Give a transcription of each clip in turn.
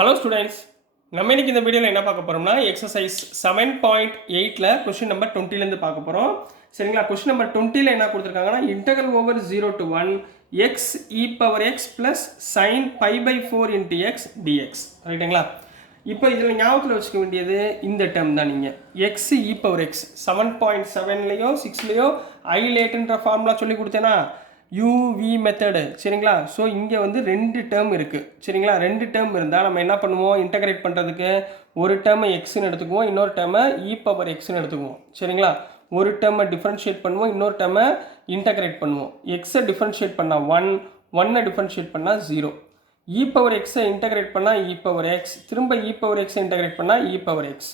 Hello students, நம்ம இன்னைக்கு இந்த வீடியோவில் என்ன பார்க்க போகிறோம்னா எக்ஸசைஸ் 7.8ல் கொஸ்டின் நம்பர் 20லேருந்து பார்க்க போகிறோம். சரிங்களா? கொஸ்டின் நம்பர் 20ல் என்ன கொடுத்துருக்காங்கன்னா integral over 0 to 1 x e power x plus sin pi by 4 into x dx. ரைட்டுங்களா? இப்போ இதில் ஞாபகத்தில் வச்சுக்க வேண்டியது இந்த டேர்ம் தான். நீங்கள் x e power x 7.7லையோ 6லையோ ஐ லேட்டுன்ற ஃபார்முலா சொல்லி கொடுத்தேன்னா யூவி மெத்தடு. சரிங்களா? ஸோ இங்கே வந்து ரெண்டு டேர்ம் இருக்குது. சரிங்களா? ரெண்டு டேர்ம் இருந்தால் நம்ம என்ன பண்ணுவோம், இன்டகிரேட் பண்ணுறதுக்கு ஒரு டேர்மை எக்ஸ்ன்னு எடுத்துக்குவோம், இன்னொரு டேர்மை இ பவர் எக்ஸ்ன்னு எடுத்துக்குவோம். சரிங்களா? ஒரு டேர்மை டிஃப்ரென்ஷியேட் பண்ணுவோம், இன்னொரு டேர்மை இன்டகிரேட் பண்ணுவோம். எக்ஸை டிஃப்ரென்ஷியேட் பண்ணால் 1, 1ஐ டிஃப்ரென்ஷியேட் பண்ணால் 0. இ பவர் எக்ஸை இன்டகிரேட் பண்ணால் இ பவர் எக்ஸ், திரும்ப இ பவர் எக்ஸை இன்டகிரேட் பண்ணால் இ பவர் எக்ஸ்.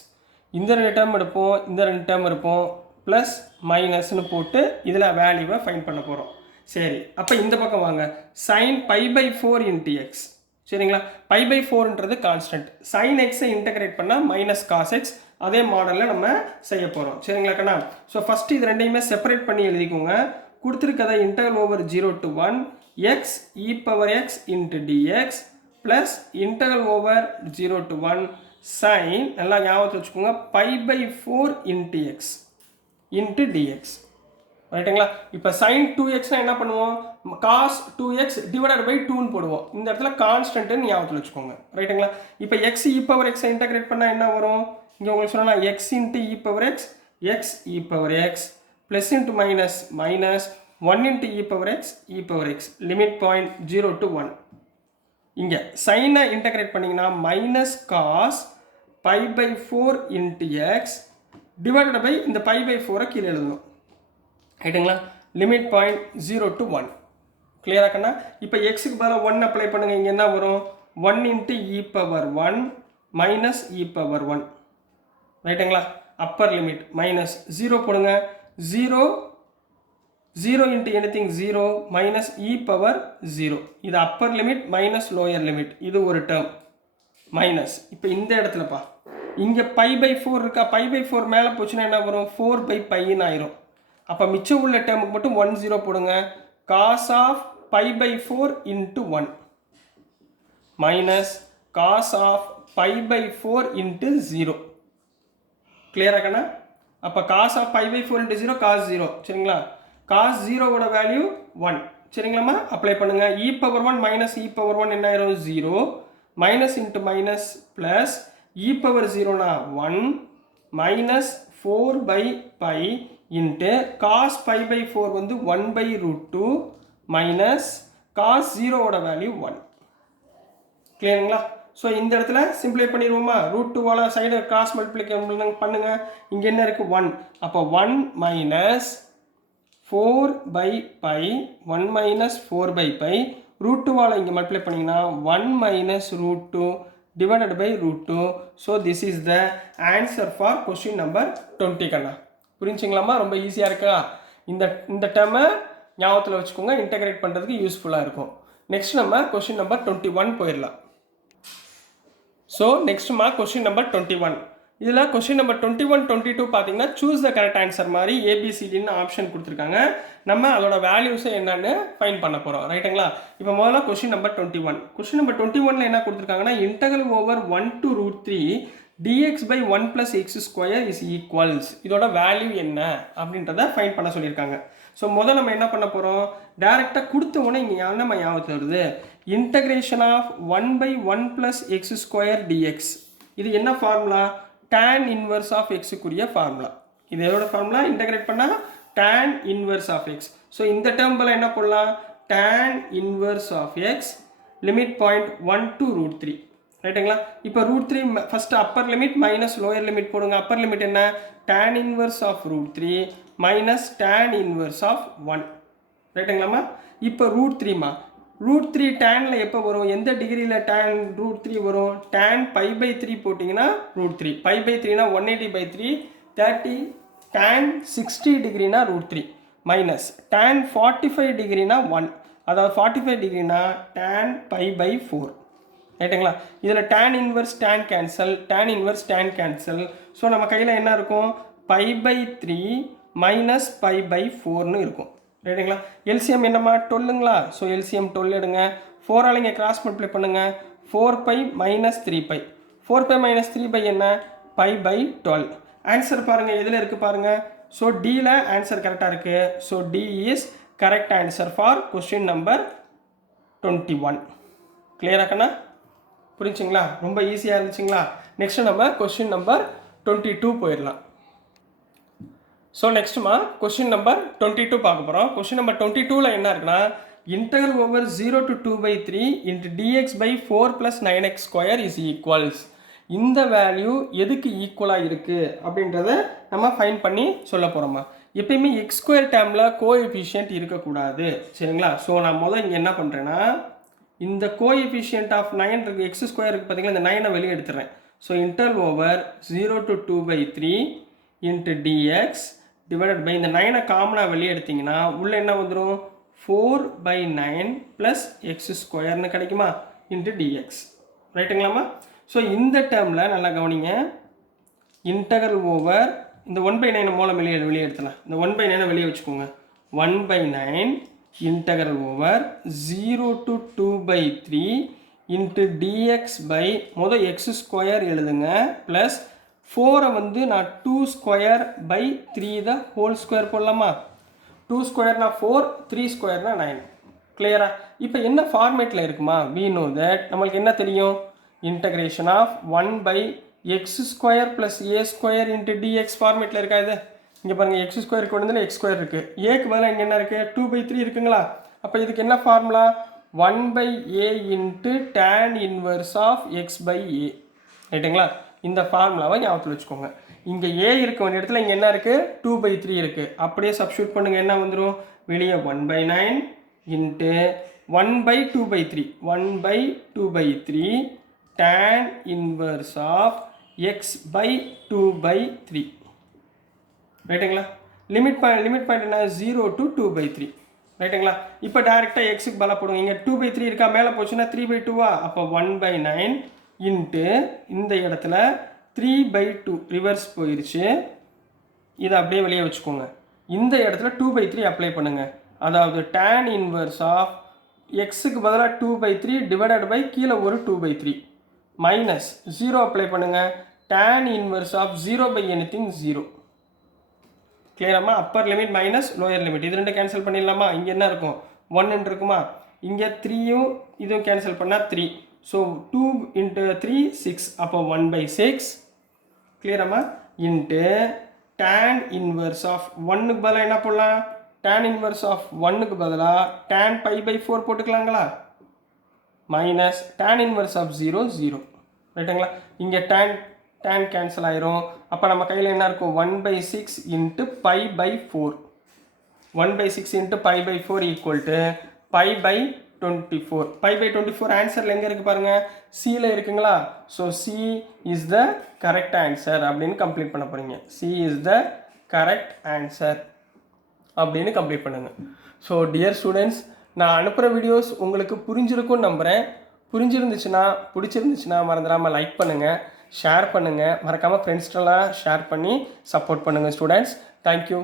இந்த ரெண்டு டேர்ம் எடுப்போம், இந்த ரெண்டு டேர்ம் இருப்போம், ப்ளஸ் மைனஸ்னு போட்டு இதில் வேல்யூவை ஃபைண்ட் பண்ண போகிறோம். சரி, அப்போ இந்த பக்கம் வாங்க. Sine pi by 4 into x. சரிங்களா? பை பை 4ன்றது கான்ஸ்டன்ட். சைன் எக்ஸை இன்டகிரேட் பண்ணால் மைனஸ் காஸ் எக்ஸ். அதே மாடலில் நம்ம செய்ய போகிறோம். சரிங்களா கண்ணா? ஸோ ஃபஸ்ட்டு இது ரெண்டையுமே செப்பரேட் பண்ணி எழுதிக்கோங்க. கொடுத்துருக்கதை integral over 0 to 1 x e power x into dx plus integral over 0 to 1 sine, நல்லா ஞாபகத்தில் வச்சுக்கோங்க, pi by 4 into x into dx. ரைட்டுங்களா? இப்போ சைன் 2எக்ஸ்னால் என்ன பண்ணுவோம், காஸ் 2x டிவைடட் பை 2ன்னு போடுவோம். இந்த இடத்துல கான்ஸ்டன்ட்னு ஞாபகத்தில் வச்சுக்கோங்க. ரைட்டுங்களா? இப்போ எக்ஸ் இ பவர் எக்ஸை இன்டகிரேட் பண்ணால் என்ன வரும், இங்கே உங்களுக்கு சொல்லலாம் x into e power x, x e power x plus into minus minus 1 into e power x limit point 0 to 1. இங்கே சைனை இன்டகிரேட் பண்ணிங்கன்னா minus cos pi by 4 into x divided by இந்த பை பை 4ஐ கீழே எழுதணும். ரைட்டுங்களா? Limit point 0 to 1. கிளியரா கண்ணா? இப்போ எக்ஸுக்கு பதிலாக 1 அப்ளை பண்ணுங்கள். இங்கே என்ன வரும், 1 into e power 1 minus e power 1. ரைட்டுங்களா? அப்பர் லிமிட் மைனஸ் 0 போடுங்க. 0 into anything 0 minus e power 0. இது Appar limit minus lower limit. இது ஒரு டேர்ம் மைனஸ். இப்போ இந்த இடத்துலப்பா இங்கே பை பை 4 இருக்கா, பை பை 4 மேலே போச்சுன்னா என்ன வரும், 4 பை பைன்னு ஆயிரும். அப்போ மிச்சம் உள்ள டேர்முக்கு மட்டும் 1 0 போடுங்க. Cos of pi by 4 into 1 minus cos of pi by 4 into 0. கிளியரா கண்ணா? அப்போ cos of pi by 4 into 0 cos 0. சரிங்களா? காஸ் 0வோட வேல்யூ 1. சரிங்களாம்மா? அப்ளை பண்ணுங்க. E power 1 minus e power 1 என்ன ஆயிரும், 0 minus into minus plus e power 0னா 1 minus 4 pi by into cos pi by 4 வந்து 1 பை √2 மைனஸ் காஸ் 0வோட வேல்யூ 1. கிளியருங்களா? ஸோ இந்த இடத்துல சிம்பிளை பண்ணிடுவோமா, √2வால் சைடு காஸ் மல்டிப்ளிகேஷன் பண்ணுங்க. இங்கே என்ன இருக்குது, 1. அப்போ 1 minus 4 pi by 1 minus 4 pi by √2வால் இங்கே மல்டிப்ளை பண்ணிங்கன்னா 1 minus √2 divided by √2. So this is the answer for question number 20 கண்ணா. புரிஞ்சுங்களாமா? ரொம்ப ஈஸியாக இருக்கா? இந்த டேர்மை ஞாபகத்தில் வச்சுக்கோங்க, இன்டகிரேட் பண்ணுறதுக்கு யூஸ்ஃபுல்லாக இருக்கும். நெக்ஸ்ட் நம்ம கொஸ்டின் நம்பர் 21 போயிடலாம். ஸோ நெக்ஸ்ட்மா கொஸ்டின் நம்பர் 21. இதில் கொஸ்டின் நம்பர் 21, 22 பார்த்தீங்கன்னா சூஸ் த கரெக்ட் ஆன்சர் மாதிரி ஏபிசிடின்னு ஆப்ஷன் கொடுத்துருக்காங்க. நம்ம அதோட வேல்யூஸை என்னென்னு ஃபைண்ட் பண்ண போகிறோம். ரைட்டுங்களா? இப்போ முதல்ல கொஸ்டின் நம்பர் 21. கொஸ்டின் நம்பர் 21ல் என்ன கொடுத்துருக்காங்கன்னா integral over 1 to √3 dx by 1 plus x square is equals. இதோட வேல்யூ என்ன அப்படின்றத ஃபைண்ட் பண்ண சொல்லியிருக்காங்க. ஸோ முதல்ல நம்ம என்ன பண்ண போகிறோம், டேரெக்டாக கொடுத்த உடனே இங்கே நம்ம ஞாபகத்தில் வருது, integration of 1 by 1 plus x square dx. இது என்ன ஃபார்முலா, tan இன்வர்ஸ் ஆஃப் எக்ஸுக்குரிய ஃபார்முலா. இது எதோட ஃபார்முலா, இன்டகிரேட் பண்ணால் tan inverse of x. So இந்த டேர்மில் என்ன பண்ணலாம், tan inverse of x limit point 1 to √3. ரைட்டுங்களா? இப்போ √3 first upper limit minus lower limit போடுங்க. அப்பர் லிமிட் என்ன, tan inverse of √3 minus tan inverse of 1. ரைட்டுங்களாம்மா? இப்போ √3மா, √3 டேனில் எப்போ வரும், எந்த டிகிரியில் tan √3 வரும், tan பை பை 3 போட்டிங்கன்னா √3. பை பை 3னா 180/3 30, tan 60 டிகிரினா √3 மைனஸ் tan 45 டிகிரினா 1, அதாவது 45 டிகிரினா tan பை பை 4. ரைட்டுங்களா? இதில் tan inverse tan cancel, tan inverse tan cancel. So நம்ம கையில் என்ன இருக்கும், pi by 3 minus pi by 4ன்னு இருக்கும். ரைட்டுங்களா? எல்சிஎம் என்னம்மா, 12ங்களா? ஸோ எல்சிஎம் 12 எடுங்க. 4ஆல் இங்கே கிராஸ் மல்டிப்ளை பண்ணுங்கள். 4 pi minus 3 pi. 4 pi minus 3 pi என்ன? pi by 12. ஆன்சர் பாருங்கள் எதில் இருக்குது பாருங்கள். ஸோ டியில் ஆன்சர் கரெக்டாக இருக்குது. So d is correct answer for question number 21. கிளியராக்கண்ணா? புரிஞ்சுங்களா? ரொம்ப ஈஸியாக இருந்துச்சுங்களா? நெக்ஸ்ட் நம்ம கொஸ்டின் நம்பர் 22 போயிடலாம். ஸோ நெக்ஸ்ட்டுமா கொஸ்டின் நம்பர் 22 பார்க்க போகிறோம். கொஸ்டின் நம்பர் 22ல் என்ன இருக்குன்னா, integral over 0 to 2/3 into dx by 4 plus 9x square is equals. இந்த வேல்யூ எதுக்கு ஈக்குவலாக இருக்குது அப்படின்றத நம்ம ஃபைன் பண்ணி சொல்ல போகிறோமா. எப்பயுமே எக்ஸ் ஸ்கொயர் டேர்மில் கோஎஃபிஷியன்ட் இருக்கக்கூடாது, சரிங்களா? ஸோ நான் முதல் இங்கே என்ன பண்ணுறேன்னா, இந்த கோஎஃபிஷியன்ட் ஆஃப் 9 இருக்குது, எக்ஸ் ஸ்கொயர் இருக்குது பார்த்தீங்களா, இந்த 9 வெளியே எடுத்துறேன். So interval over 0 to 2/3 into dx divided by இந்த 9 காமனாக வெளியே எடுத்திங்கன்னா உள்ளே என்ன வந்துடும், 4/9 ப்ளஸ் எக்ஸ் ஸ்கொயர்னு கிடைக்குமா இன்ட்டு டிஎக்ஸ். ரைட்டுங்களாம்மா? ஸோ இந்த டேர்மில் நல்லா கவனிங்க, இன்டகரல் ஓவர் இந்த 1/9 மூலம் வெளியே எடுத்துலாம். இந்த 1/9 வெளியே வச்சுக்கோங்க. 1/9 integral over 0 to 2/3 into dx by மொதல் எக்ஸ் ஸ்கொயர் எழுதுங்க ப்ளஸ் 4 வந்து நான் 2 square by 3 the whole square போடலாமா. 2 ஸ்கொயர்னா 4, 3 ஸ்கொயர்னா 9. கிளியரா? இப்போ என்ன ஃபார்மேட்டில் இருக்குமா, we know that நம்மளுக்கு என்ன தெரியும், integration of 1/x square plus a square into dx ஃபார்மேட்டில் இருக்கா இது? இங்கே பாருங்கள், எக்ஸ் ஸ்கொயர் கொண்டு எக்ஸ் ஸ்கொயர் இருக்குது, ஏக்கு பதிலாக இங்கே என்ன இருக்குது, 2/3 இருக்குங்களா. அப்போ இதுக்கு என்ன formula, 1/a into tan inverse of x by a. ரைட்டுங்களா? இந்த ஃபார்முலாவை ஞாபகத்தில் வச்சுக்கோங்க. இங்கே ஏ இருக்க வேண்டிய இடத்துல இங்கே என்ன இருக்குது, 2/3 இருக்குது. அப்படியே சப்ஸ்டியூட் பண்ணுங்கள், என்ன வந்துடும், வெளியே 1/9 into 1/2/3 1/2/3 tan inverse of x by 2/3. ரைட்டுங்களா? லிமிட் பாயிண்ட் என்ன, 0 to 2/3. ரைட்டுங்களா? இப்போ டேரெக்டாக எக்ஸுக்கு பல போடுங்க. இங்கே 2/3 இருக்கா, மேலே போச்சுன்னா 3/2வா, அப்போ 1/9 இன்ட்டு இந்த இடத்துல 3/2 ரிவர்ஸ் போயிடுச்சு. இதை அப்படியே வெளியே வச்சுக்கோங்க. இந்த இடத்துல 2/3 அப்ளை பண்ணுங்கள். அதாவது tan இன்வர்ஸ் ஆஃப் எக்ஸுக்கு பதிலாக 2/3 டிவைடட் பை கீழே ஒரு 2/3 மைனஸ் 0 அப்ளை பண்ணுங்கள். tan inverse of 0/anything 0. கிளியராமா? Upper limit minus lower limit, இது ரெண்டு கேன்சல் பண்ணிடலாமா. இங்கே என்ன இருக்கும், 1 இருக்குமா. இங்கே 3யும் இதுவும் கேன்சல் பண்ணால் 3. ஸோ 2 இன்ட்டு 3 6, அப்போ 1/6. கிளியராமா? இன்ட்டு tan இன்வர்ஸ் ஆஃப் 1க்கு பதிலாக என்ன போடலாம், tan இன்வர்ஸ் ஆஃப் 1க்கு பதிலாக tan π/4 போட்டுக்கலாங்களா. Minus tan inverse of 0 0. ரைட்டுங்களா? இங்கே tan கேன்சல் ஆயிரும். அப்போ நம்ம கையில் என்ன இருக்கும், 1/6 இன்ட்டு π/4. 1/6 into π/4 equal to π/24. π/24 ஆன்சரில் எங்கே இருக்குது பாருங்கள், சியில் இருக்குங்களா. So C is the correct answer அப்படின்னு கம்ப்ளீட் பண்ண போகிறீங்க. C is the correct answer அப்படின்னு கம்ப்ளீட் பண்ணுங்கள். ஸோ டியர் ஸ்டூடெண்ட்ஸ், நான் அனுப்புகிற வீடியோஸ் உங்களுக்கு புரிஞ்சிருக்கும்னு நம்புகிறேன். பிடிச்சிருந்துச்சுன்னா மறந்துடாமல் லைக் பண்ணுங்கள், ஷேர் பண்ணுங்கள், மறக்காமல் ஃப்ரெண்ட்ஸ்டெல்லாம் ஷேர் பண்ணி சப்போர்ட் பண்ணுங்கள் ஸ்டூடெண்ட்ஸ். தேங்க்யூ.